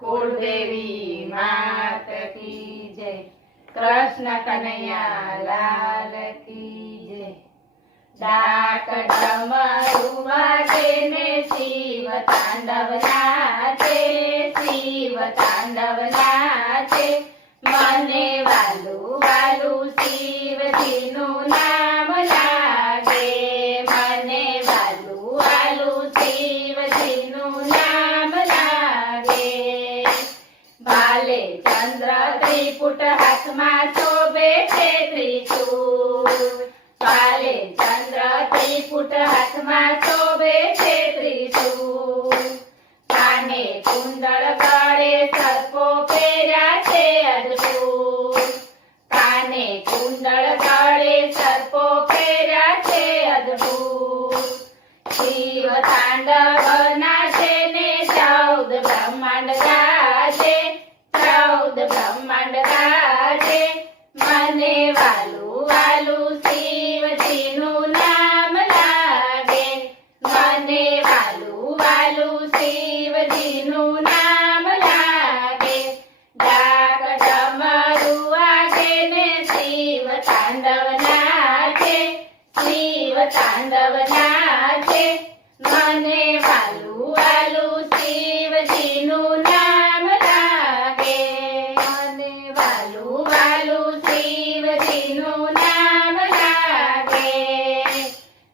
कुलदेवी मात की जय। कृष्ण कन्हैया लाल की जय। डाक डमरू वागे ने शिव तांडव नाचे, शिव तांडव नाचे। मने वालू वालू शिवजीनु नाम लागे, मने वालू वालू शिवजीनु नाम लागे। भाले चंद्र त्रिपुट हाथમાં શોભે છે ત્રિશૂળ, ભાલે ચંદ્ર ત્રિપુટ હાથમાં શોભે છે ત્રિશૂળ। કાને કુંડળ ગળે સર્પો પહેર્યા છે અદ્ભુત, કાને કુંડળ ગળે સર્પો પહેર્યા છે અદ્ભુત। શિવ તાંડવ નાચે ને 14 બ્રહ્માંડ ગાજે, 14 બ્રહ્માંડ ગાજે। મને વાલું વાલું શિવજીનું નામ લાગે, મને વાલું વાલું શિવજીનું નામ લાગે। ડાક ડમરું વાગે ને શિવ તાંડવ નાચે, શિવ તાંડવ નાચે। મને વાલું વાલું શિવજીનું નામ લાગે, મને વાલું વાલું શિવજીનું નામ લાગે।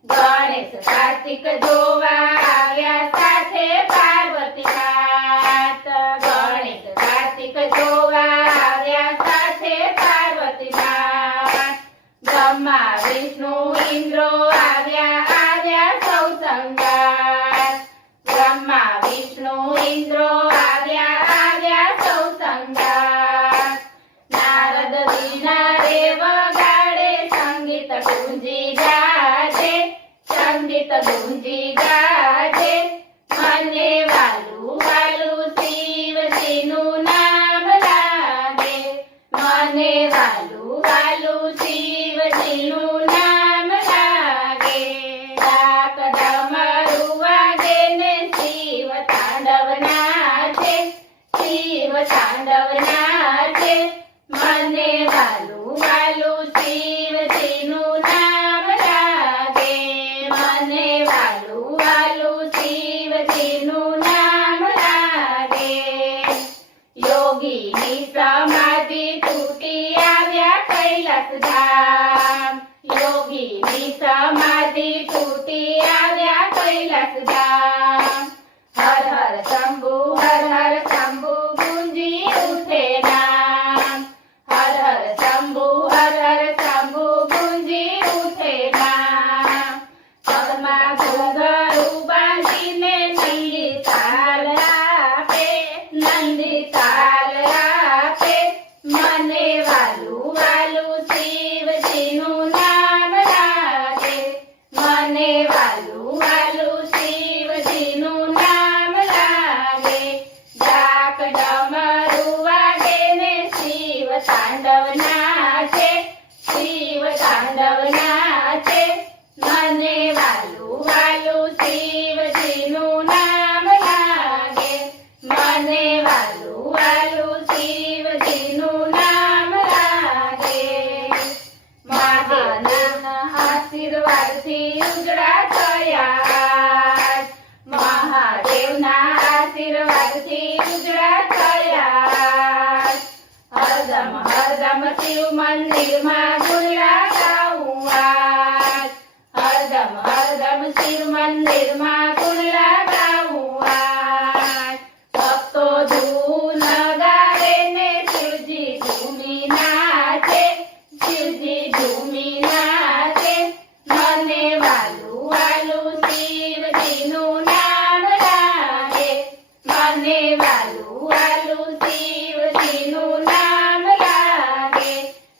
ગણેશ કાર્તિક જોવા આવ્યા સાથે પાર્વતી નાથ, ગણેશ કાર્તિક જોવા આવ્યા સાથે પાર્વતી નાથ। બ્રહ્મા વિષ્ણુ ઇન્દ્રો આવ્યા આવ્યા સૌ સંગાર, બ્રહ્મા વિષ્ણુ ઇન્દ્રો આવ્યા આવ્યા સૌ સંગાર। નારદ વીણા રે વગાડે સંગીત ગુંજી ગાજે, સંગીત ગુંજી ગાજે। મને વાલું વાલું શિવજીનું નામ લાગે, મને વાલું વાલું શિવજીનું નામ લાગે। ડાક ડમરું વાગે ને શિવ તાંડવ નાચે, શિવ તાંડવ નાચે। મને વાલું વાલું શિવજીનું નામ લાગે, મને વાલું વાલું શિવજીનું નામ લાગે। યોગીની સમાધિ તૂટી આવ્યા કૈલાસ ધામ, યોગીની સમાધિ તૂટી આવ્યા કૈલાસ ધામ। હર હર શંભુ ગુંજી ઉઠે નામ, હર હર શંભુ ગુંજી ઉઠે નામ। પગમાં ઘૂંઘરું બાંધીને નંદી તાલ આપે, નંદી તાલ આપે। મને વાલું વાલું શિવજીનું નામ લાગે, મને વાલું વાલું શિવજીનું નામ લાગે। ડાક ડમરું વાગે ને શિવ તાંડવ નાચે, શિવ તાંડવ નાચે। મને વાલું વાલું શિવજીનું નામ લાગે, મને વાલું વાલું શિવજીનું નામ લાગે। મહાદેવના આશીર્વાદથી ઉજળા થયા આજ, મહાદેવના આશીર્વાદથી ઉજળા થયા આજ। હરદમ હરદમ શિવ મંદિરમાં ગુણલા ગાઉં આજ, હરદમ હરદમ શિવ મંદિરમાં ગુણલા ગાઉં આજ। ભક્તો ધૂન ગાવે ને શિવજી ઝૂમી નાચે, શિવજી ઝૂમી નાચે। મને વાલું વાલું શિવજીનું નામ લાગે, મને વાલું વાલું શિવજીનું નામ લાગે।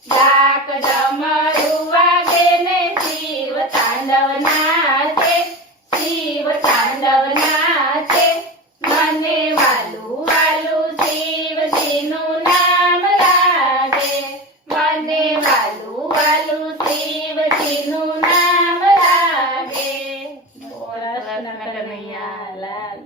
ડાક ડમરું વાગે ને શિવ તાંડવ નાચે, શિવ તાંડવ નાચે। મને વાલું વાલું શિવજીનું નામ લાગે, મને વાલું વાલું શિવજીનું નામ લાગે। કૃષ્ણ કનૈયા લાલ।